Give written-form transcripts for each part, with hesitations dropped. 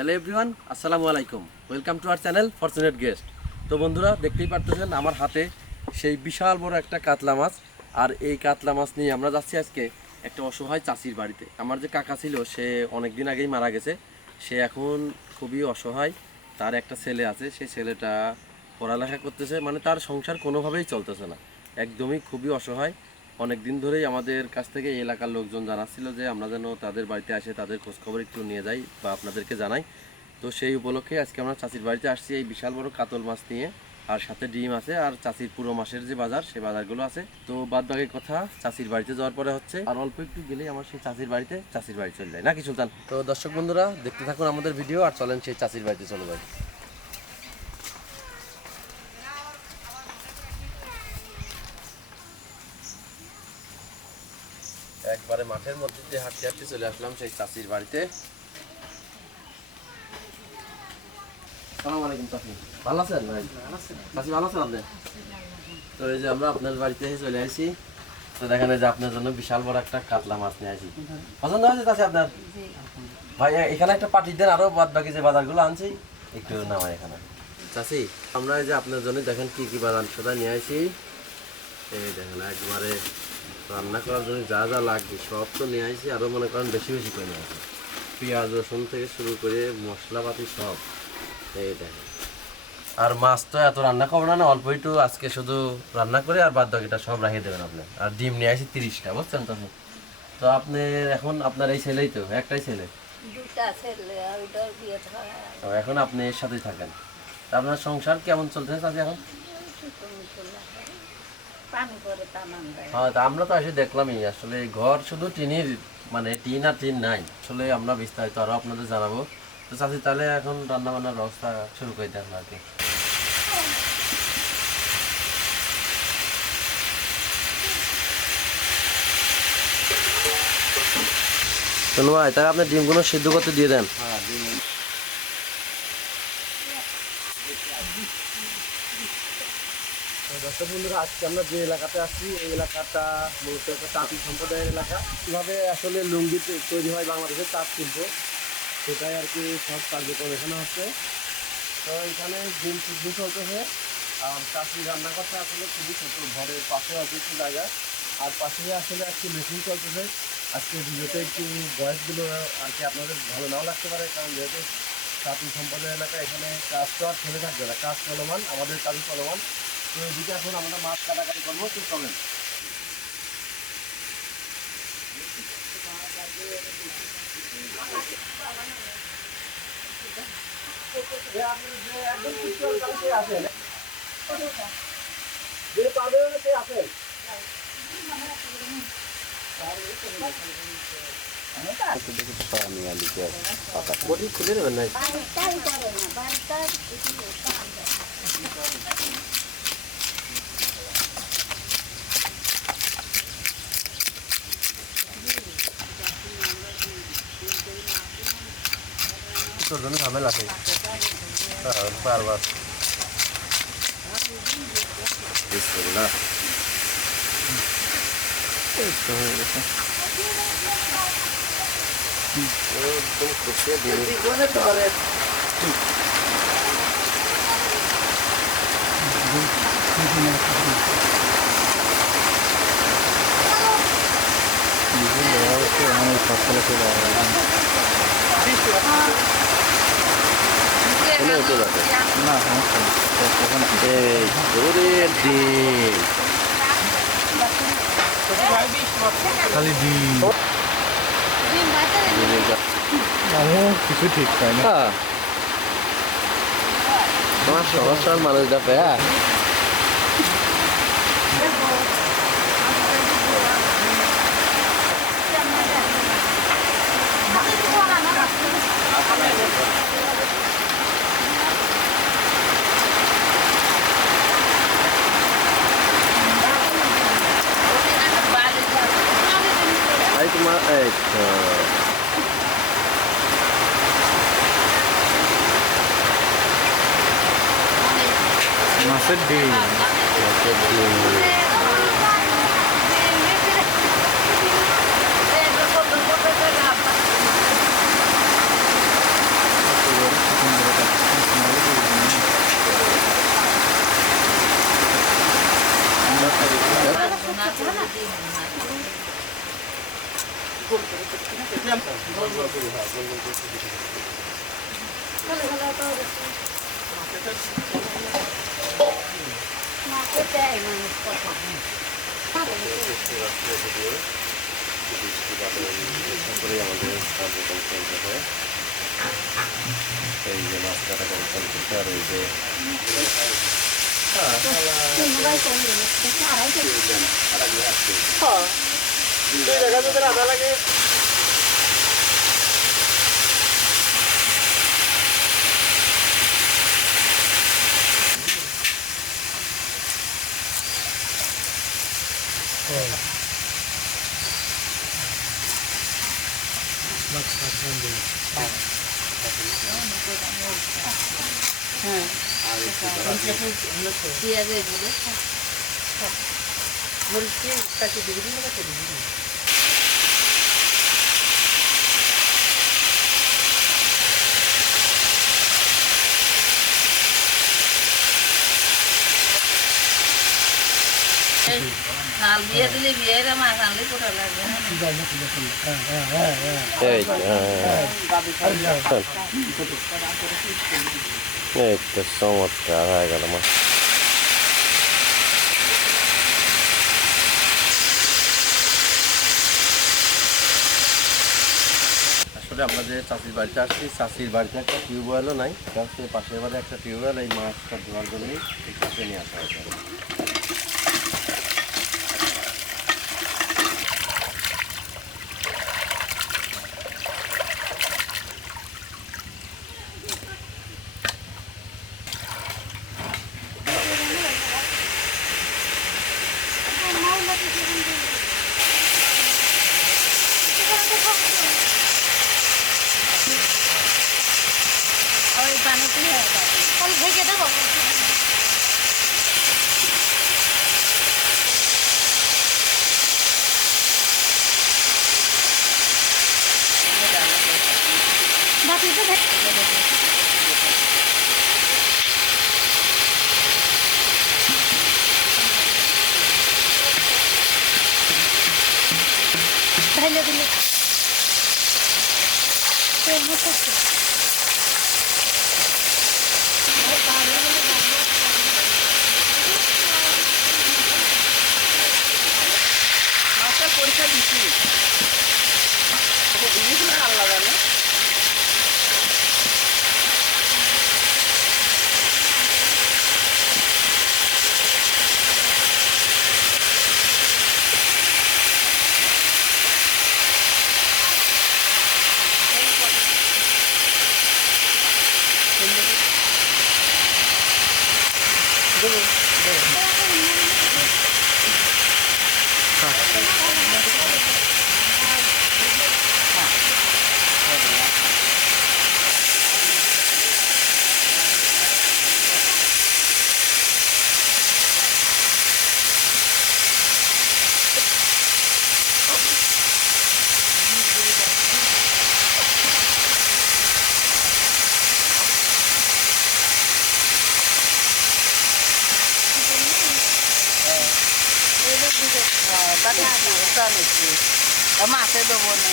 Hello everyone, আসসালামু আলাইকুম। Welcome to our channel fortunate guest. তো বন্ধুরা, দেখতেই পারতেছেন আমার হাতে সেই বিশাল বড় একটা কাতলা মাছ। আর এই কাতলা মাছ নিয়ে আমরা যাচ্ছি আজকে একটা অসহায় চাষির বাড়িতে। আমার যে কাকা ছিল সে অনেক দিন আগেই মারা গেছে। সে এখন খুবই অসহায়। তার একটা ছেলে আছে, সেই ছেলেটা পড়ালেখা করতেছে, মানে তার সংসার কোনোভাবেই চলতেছে না, একদমই খুবই অসহায়। অনেক দিন ধরেই আমাদের কাছ থেকে এই এলাকার লোকজন জানাচ্ছিল যে আমরা যেন তাদের বাড়িতে আসে তাদের খোঁজখবর একটু নিয়ে যাই বা আপনাদেরকে জানাই। তো সেই উপলক্ষে আজকে আমরা চাচির বাড়িতে আসছি এই বিশাল বড় কাতল মাছ নিয়ে। আর সাথে ডিম আছে, আর চাচির পুরো মাসের যে বাজার সেই বাজারগুলো আছে। তো বাদ বাকি কথা চাচির বাড়িতে যাওয়ার পরে হচ্ছে, আর অল্প একটু গেলেই আমার সেই চাচির বাড়ি চলে যায় নাকি সুলতান। তো দর্শক বন্ধুরা, দেখতে থাকুন আমাদের ভিডিও আর চলেন সেই চাচির বাড়িতে চলে যাই। একবারে মাঠের মধ্যে দিয়ে হাঁটতে হাঁটতে চলে আসলাম সেই চাচির বাড়িতে। আসসালামু আলাইকুম চাচি, ভালো আছেন ভাই? চাচি ভালো আছেন আপনি? তো এই যে আমরা আপনার বাড়িতে চলে আসি। তো দেখেন এই যে আপনার জন্য বিশাল বড় একটা কাতলা মাছ নিয়ে আসি। পছন্দ হয়েছে চাচি আপনার? ভাই এখানে একটা পাঠিয়ে দেন, আরো বাদ বাকি যে বাজারগুলো আনছি একটু নামাই এখানে। চাচি, আমরা এই যে আপনার জন্য দেখেন কি কি বাজার সদা নিয়ে আসি। এই দেখেন একবারে রান্না করার জন্য যা যা লাগবে সব তো নিয়ে আসি, আরও মনে করেন বেশি বেশি করে নিয়ে আসি। পেঁয়াজ রসুন থেকে শুরু করে মশলাপাতি সব। এই দেখেন, আর মাছ তো এত রান্না করবো না, অল্প একটু আজকে শুধু রান্না করে আর বাদ বাকিটা সব রাখিয়ে দেবেন আপনি। আর ডিম নিয়ে আসি 30টা, বুঝছেন তো? তো আপনি এখন আপনার এই ছেলেই তো, একটাই ছেলে? দুটা ছেলে আর ওটার বিয়ে হয়। তো এখন আপনি এর সাথেই থাকেন। তা আপনার সংসার কেমন চলতেছে চাচি এখন? পানি করে টানান দেয়। হ্যাঁ, তা আমরা তো এসে দেখলামই আসলে ঘর শুধু টিনের, মানে টিন আর টিন নাই। আসলে আমরা বিস্তারিত আরও আপনাদের জানাবো। তো চাচি, তাহলে এখন রান্না বান্নার ব্যবস্থা শুরু করে দেন আর কি। শোনো ভাই, তাহলে আপনি ডিমগুলো সিদ্ধ করতে দিয়ে দেন। দর্শক বন্ধুরা, আজকে আমরা যে এলাকাতে আসছি এই এলাকাটা মূলত একটা তাঁতি সম্প্রদায়ের এলাকা। কীভাবে আসলে লুঙ্গি তৈরি হয় বাংলাদেশের তাঁত শিল্প, সেটাই আর কি সব কার্যক্রম এখানে হচ্ছে। তো এখানে ডিম সিদ্ধ চলতেছে, আর চাষি রান্না করতে আসলে খুবই ছোট, ঘরের পাশে আছে একটু জায়গা, আর পাশে আসলে একটু মেশিন চলতেছে। আজকে ভিডিওতে একটু বয়সগুলো আর কি আপনাদের ভালো নাও লাগতে পারে, কারণ যেহেতু তাঁতি সম্প্রদায় এলাকা, এখানে কাজ তো আর ছেড়ে থাকবে না, কাজ চলমান, আমাদের কাজই চলমান। তো এদিকে এখন আমরা মাছ কাটাকাটি করবো, তো চলেন। খুলে নেবেন নাই? তোর জন্য ঝামেলা আছে বারবার। বিসমিল্লাহ। একদম কষিয়ে দিয়ে খালি ডিম কিছু ঠিক হয় না। তোমার সহজ সরল মানুষ দেখে। হ্যাঁ, ভাই তোমার মাছের ডিম মাকে দেয় মানুষ কত আমাদের কার্যক্রম চলতেছে। এই যে মাছ কাটা কাটা চলতেছে আর এই যে পেঁয়াজ এগুলো ঝাল দিয়ে দিলে বিয়ের মাছ আনলে কোটা লাগবে এই এই তো চমৎকার হয়ে গেল মাছ। আসলে আমরা যে চাষির বাড়িতে আসছি, চাষির বাড়িতে একটা টিউবওয়েলও নাই, সে পাশের বাড়ি একটা টিউবওয়েল, এই মাছটা ধোয়ার জন্যই এই কাছে নিয়ে আসা হয়েছে। ওই পানিতে ঢেকে দেবো ঢেলে দিলে মাছটা পরীক্ষা দিচ্ছি আল্লাহ জানে মাছে দেবো না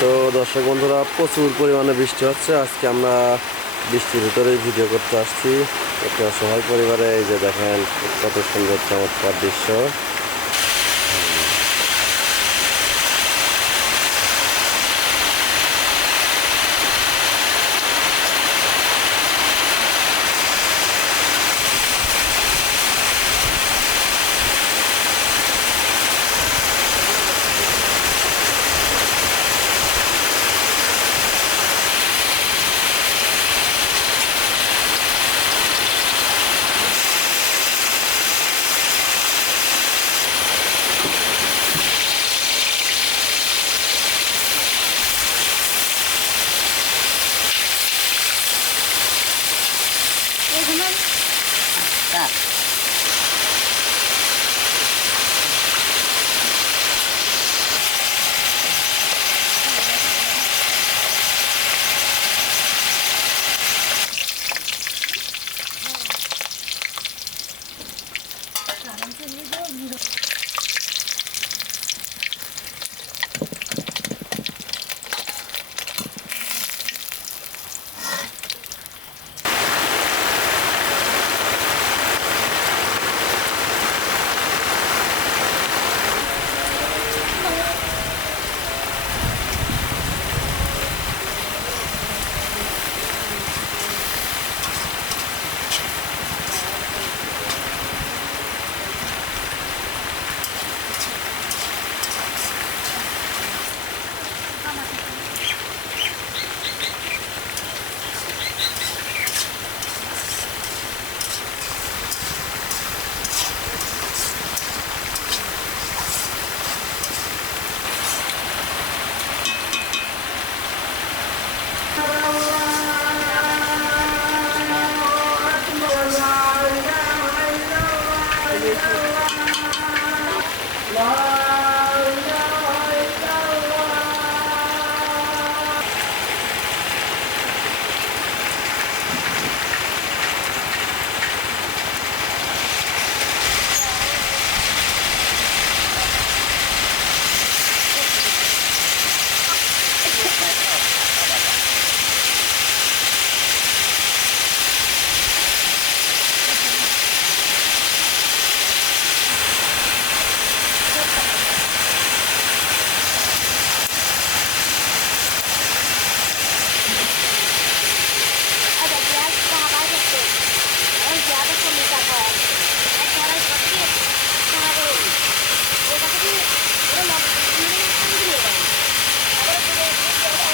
তো দর্শক বন্ধুরা, প্রচুর পরিমাণে বৃষ্টি হচ্ছে। আজকে আমরা বৃষ্টির ভিতরেই ভিডিও করতে আসছি। একটা অসহায় পরিবারে এই যে দেখেন কত সুন্দর চমৎকার দৃশ্য।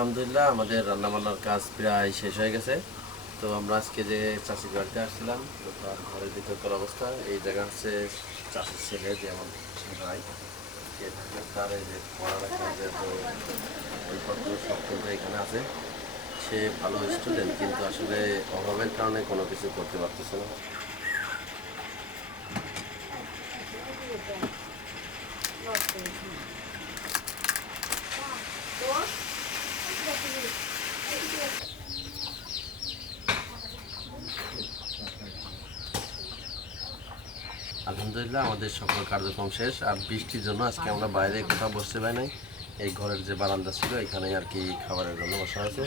আলহামদুলিল্লাহ আমাদের রান্নাবান্নার কাজ প্রায় শেষ হয়ে গেছে। তো আমরা আজকে যে চাষির বাড়িতে আসছিলাম, তো তার ঘরের ভিতরকার অবস্থা এই জায়গা হচ্ছে চাষির ছেলে যেমন ভাই তার এই যে পড়ালেখা যে তো বইপত্র সব কিন্তু এখানে আছে। সে ভালো স্টুডেন্ট কিন্তু আসলে অভাবের কারণে কোনো কিছু করতে পারতেছে না। আলহামদুলিল্লাহ আমাদের সকল কার্যক্রম শেষ। আর বৃষ্টির জন্য আজকে আমরা বাইরে কোথাও বসতে পারি নাই, এই ঘরের যে বারান্দা ছিল এখানে আর কি খাবারের জন্য বসা আছে।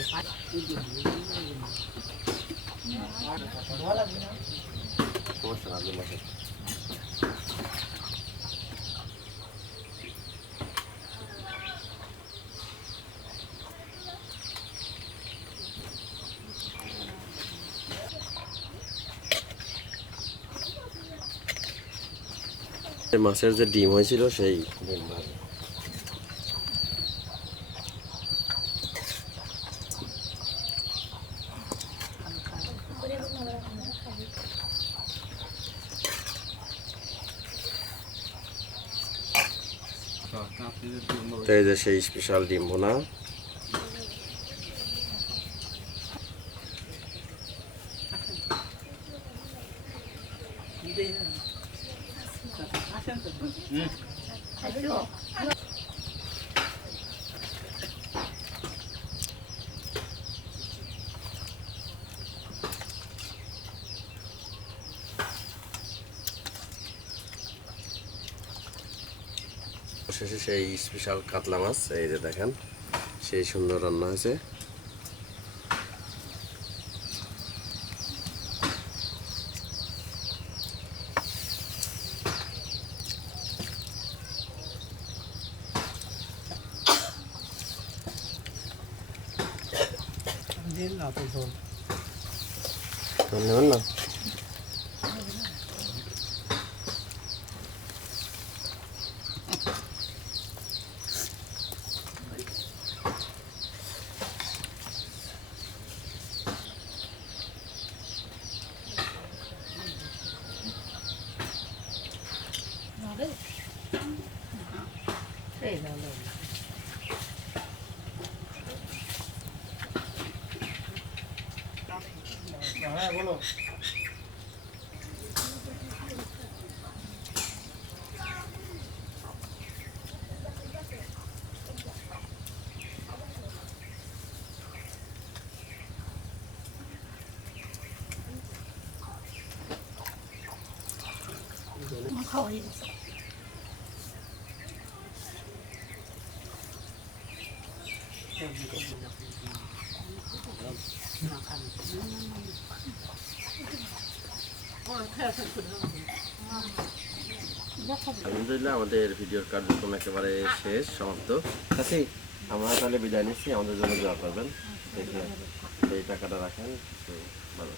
মাছের যে ডিম হয়েছিল সেই ডিম ভাজা। তো এই যে সেই স্পেশাল ডিম ভুনা। শেষে সেই স্পেশাল কাতলা মাছ, এই যে দেখেন সেই সুন্দর রান্না হয়েছে। নেবেন না? আলহামদুলিল্লাহ আমাদের ভিডিওর কার্যক্রম একেবারে শেষ, সমাপ্ত। চাচি আমরা তাহলে বিদায় নিচ্ছি, আমাদের জন্য দোয়া করবেন। দেখে এই টাকাটা রাখেন, ভালো